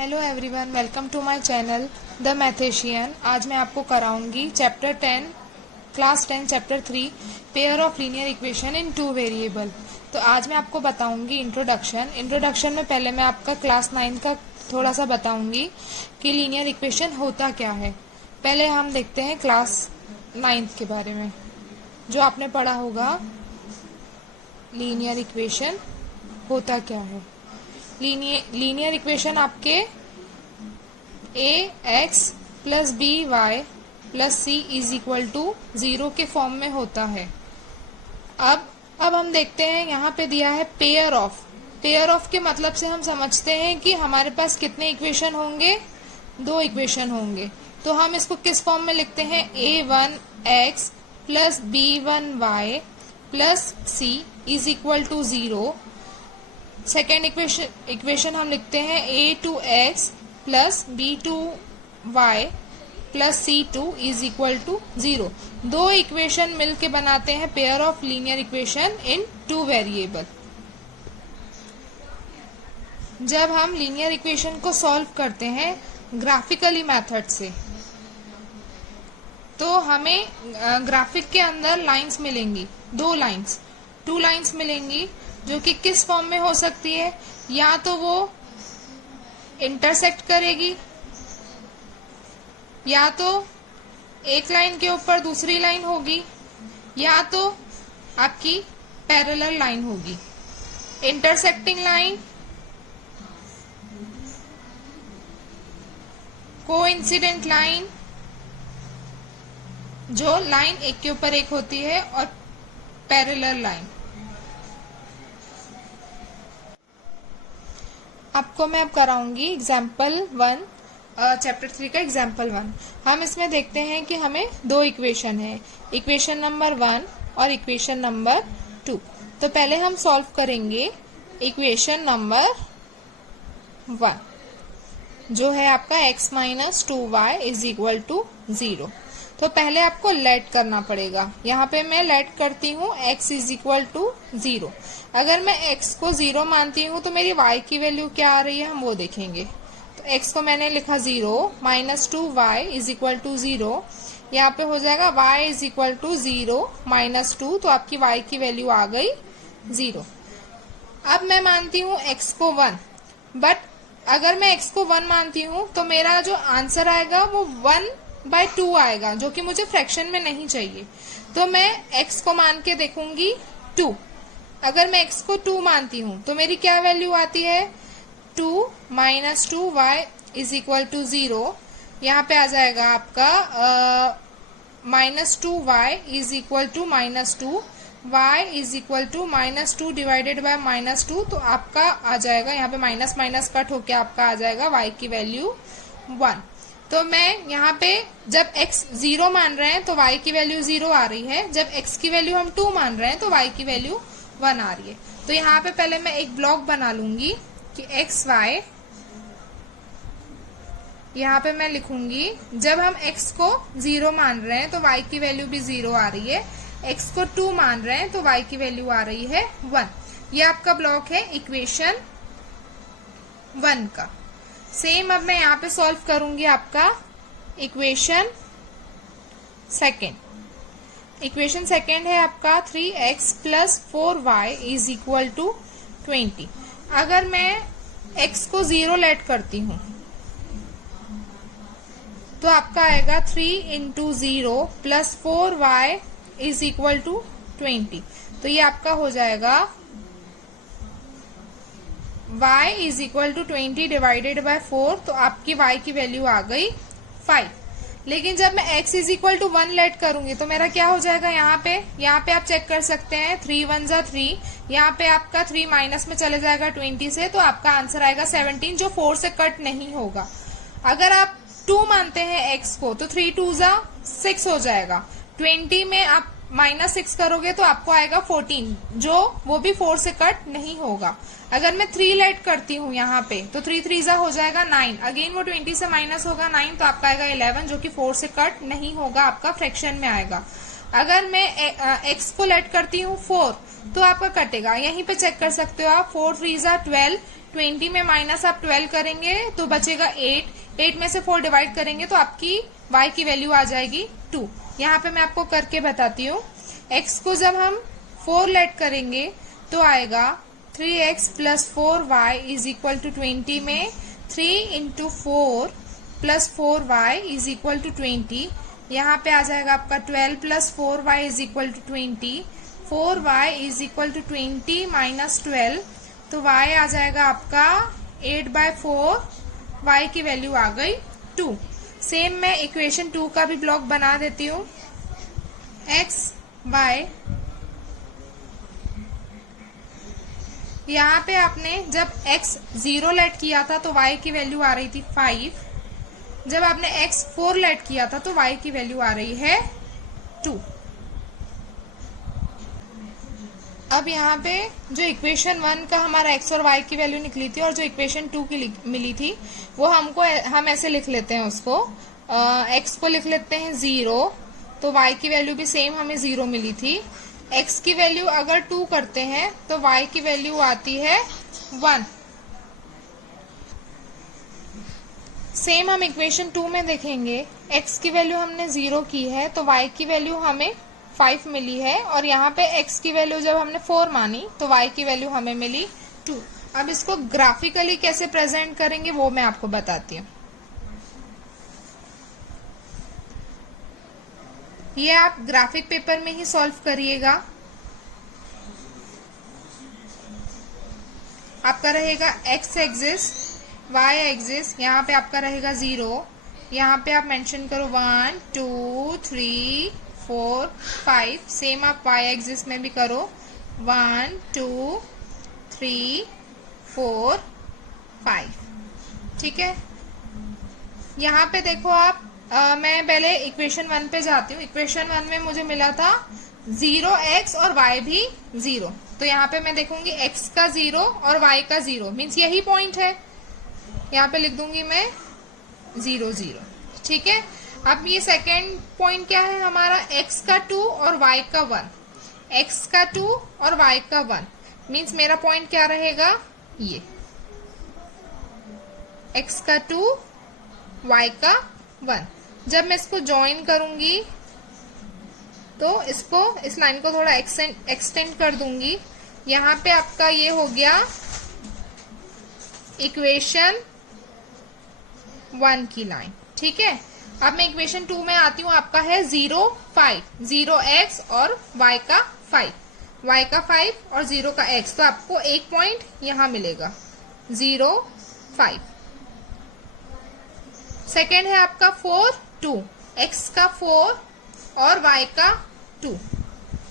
Hello everyone, welcome to my channel the mathematician. आज मैं आपको कराऊंगी chapter 10 class 10 chapter 3 pair of linear equation in two variable. तो आज मैं आपको बताऊंगी इंट्रोडक्शन में पहले मैं आपका क्लास 9 का थोड़ा सा बताऊंगी कि लीनियर इक्वेशन होता क्या है। पहले हम देखते हैं क्लास 9 के बारे में, जो आपने पढ़ा होगा लीनियर इक्वेशन होता क्या है। लीनियर इक्वेशन आपके ax plus B Y plus C is equal to 0 के फॉर्म में होता है। अब हम देखते हैं, यहाँ पे दिया है पेयर ऑफ के मतलब से हम समझते हैं कि हमारे पास कितने इक्वेशन होंगे, 2 इक्वेशन होंगे। तो हम इसको किस फॉर्म में लिखते हैं, a1x plus b1y plus c is equal to 0। Second equation हम लिखते हैं a2x plus b2y plus c2 is equal to 0। 2 equation मिलके बनाते हैं pair of linear equation in two variable. जब हम लीनियर इक्वेशन को सॉल्व करते हैं ग्राफिकली मेथड से, तो हमें ग्राफिक के अंदर लाइंस मिलेंगी, 2 लाइंस मिलेंगी, जो कि किस फॉर्म में हो सकती है, या तो वो इंटरसेक्ट करेगी, या तो एक लाइन के ऊपर दूसरी लाइन होगी, या तो आपकी पैरेलल लाइन होगी। इंटरसेक्टिंग लाइन, कोइंसिडेंट लाइन, जो लाइन एक के ऊपर एक होती है, और पैरेलल लाइन। आपको मैं अब कराऊंगी एग्जाम्पल 1 चैप्टर 3 का एग्जाम्पल 1। हम इसमें देखते हैं कि हमें 2 इक्वेशन है, इक्वेशन नंबर 1 और इक्वेशन नंबर 2। तो पहले हम सॉल्व करेंगे इक्वेशन नंबर 1, जो है आपका x minus 2y is equal to 0। तो पहले आपको लेट करना पड़ेगा। यहाँ पे मैं लेट करती हूँ x इज इक्वल टू 0। अगर मैं x को 0 मानती हूँ तो मेरी y की वैल्यू क्या आ रही है, हम वो देखेंगे। तो x को मैंने लिखा 0, minus 2y is equal to 0। यहाँ पे हो जाएगा y is equal to 0 minus 2, तो आपकी y की वैल्यू आ गई 0। अब मैं मानती हूँ x को 1, बट अगर मैं x को 1 मानती हूँ तो मेरा जो आंसर आएगा वो 1/2 आएगा, जो कि मुझे फ्रैक्शन में नहीं चाहिए। तो मैं x को मान के देखूंगी 2। अगर मैं x को 2 मानती हूँ तो मेरी क्या वैल्यू आती है, 2 minus 2y is equal to 0। यहाँ पे आ जाएगा आपका minus 2y is equal to minus 2, y is equal to minus 2 divided by minus 2। तो आपका आ जाएगा, यहाँ पे माइनस माइनस कट होके आपका आ जाएगा y की वैल्यू 1। तो मैं यहाँ पे जब x 0 मान रहे हैं तो y की वैल्यू 0 आ रही है, जब x की वैल्यू हम 2 मान रहे हैं तो y की वैल्यू 1 आ रही है। तो यहाँ पे पहले मैं एक ब्लॉक बना लूंगी कि x y, यहाँ पे मैं लिखूंगी जब हम x को 0 मान रहे हैं तो y की वैल्यू भी 0 आ रही है, x को 2 मान रहे हैं तो y की वैल्यू आ रही है 1। ये आपका ब्लॉक है इक्वेशन 1 का। सेम अब मैं यहाँ पे सॉल्व करूंगी आपका इक्वेशन सेकेंड है आपका 3x plus 4y is equal to 20। अगर मैं x को 0 लेट करती हूँ तो आपका आएगा 3 into 0 plus 4y is equal to 20। तो ये आपका हो जाएगा y is equal to 20 divided by 4। तो आपकी y की वैल्यू आ गई 5। लेकिन जब मैं x is equal to 1 let करूंगी तो मेरा क्या हो जाएगा, यहाँ पे आप चेक कर सकते हैं 3 1 जा 3, यहाँ पे आपका 3 माइनस में चले जाएगा 20 से, तो आपका आंसर आएगा 17, जो 4 से कट नहीं होगा। अगर आप 2 मानते हैं x को तो 3 2 जा 6 हो जाएगा। 20 में आप माइनस 6 करोगे तो आपको आएगा 14, जो वो भी 4 से कट नहीं होगा। अगर मैं 3 लेट करती हूँ यहाँ पे तो 3 3 जा हो जाएगा 9, अगेन वो 20 से माइनस होगा 9, तो आपका आएगा 11, जो कि 4 से कट नहीं होगा, आपका फ्रैक्शन में आएगा। अगर मैं x को लेट करती हूँ 4 तो आपका कटेगा, यहीं पे चेक कर सकते हो आप। 4 3 जा 12, 20 में माइनस आप 12 करेंगे तो बचेगा 8, 8 में से 4 डिवाइड करेंगे तो आपकी y की वैल्यू आ जाएगी 2। यहाँ पे मैं आपको करके बताती हूँ। x को जब हम 4 लेट करेंगे तो आएगा 3x plus 4y is equal to 20 में 3 into 4 plus 4y is equal to 20। यहाँ पे आ जाएगा आपका 12 plus 4y is equal to 20, 4y is equal to 20 minus 12, तो y आ जाएगा आपका 8/4, y की वैल्यू आ गई 2। सेम मैं इक्वेशन 2 का भी ब्लॉक बना देती हूँ। x बाय, यहाँ पे आपने जब x 0 लेट किया था तो y की वैल्यू आ रही थी 5, जब आपने x 4 लेट किया था तो y की वैल्यू आ रही है 2। अब यहाँ पे जो इक्वेशन 1 का हमारा x और y की वैल्यू निकली थी और जो इक्वेशन 2 की मिली थी वो हम ऐसे लिख लेते हैं उसको। x को लिख लेते हैं 0, तो y की वैल्यू भी सेम हमें 0 मिली थी। x की वैल्यू अगर 2 करते हैं तो y की वैल्यू आती है 1। सेम हम इक्वेशन 2 में देखेंगे, x की वैल्यू हमने 0 की है तो y की वैल्यू हमें 5 मिली है, और यहाँ पे x की वैल्यू जब हमने 4 मानी तो y की वैल्यू हमें मिली 2। अब इसको ग्राफिकली कैसे प्रेजेंट करेंगे वो मैं आपको बताती हूँ। ये आप ग्राफिक पेपर में ही सॉल्व करिएगा। आपका रहेगा x एक्सिस, y एक्सिस, यहाँ पे आपका रहेगा 0, यहाँ पे आप मेंशन करो 1 2 3 4 5। सेम आप y एक्सिस में भी करो 1 2 3 4 5। ठीक है, यहाँ पे देखो आप मैं पहले इक्वेशन 1 पे जाती हूँ। इक्वेशन 1 में मुझे मिला था 0x और y भी 0, तो यहाँ पे मैं देखूंगी x का 0 और y का 0, मीन्स यही पॉइंट है। यहाँ पे लिख दूंगी मैं 0 0। ठीक है, अब ये सेकेंड पॉइंट क्या है हमारा, x का 2 और y का 1, x का 2 और y का 1, मीन्स मेरा पॉइंट क्या रहेगा, ये x का 2 y का 1। जब मैं इसको ज्वाइन करूंगी तो इस लाइन को थोड़ा एक्सटेंड कर दूंगी। यहाँ पे आपका ये हो गया इक्वेशन 1 की लाइन। ठीक है, अब मैं इक्वेशन 2 में आती हूँ। आपका है 0 5, 0x और y का 5, y का 5 और 0 का x, तो आपको एक पॉइंट यहाँ मिलेगा 0 5। सेकेंड है आपका 4 2, x का 4 और y का 2,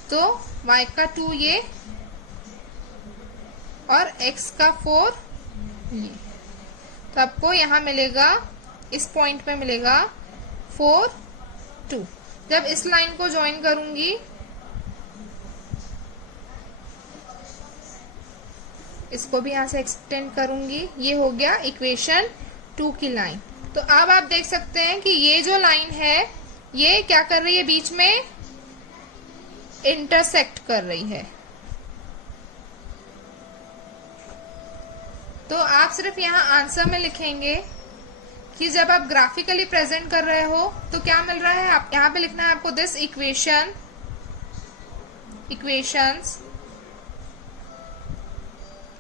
तो y का 2 ये और x का 4 ये, तो आपको यहाँ मिलेगा, इस पॉइंट पे मिलेगा 4 2। जब इस लाइन को ज्वाइन करूंगी, इसको भी यहाँ से एक्सटेंड करूंगी, ये हो गया इक्वेशन 2 की लाइन। तो अब आप देख सकते हैं कि ये जो लाइन है ये क्या कर रही है, बीच में इंटरसेक्ट कर रही है। तो आप सिर्फ यहाँ आंसर में लिखेंगे कि जब आप ग्राफिकली प्रेजेंट कर रहे हो तो क्या मिल रहा है, आप यहाँ पे लिखना है आपको this equations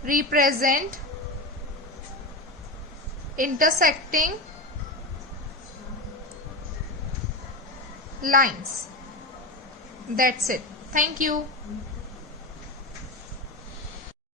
represent intersecting lines. That's it. Thank you.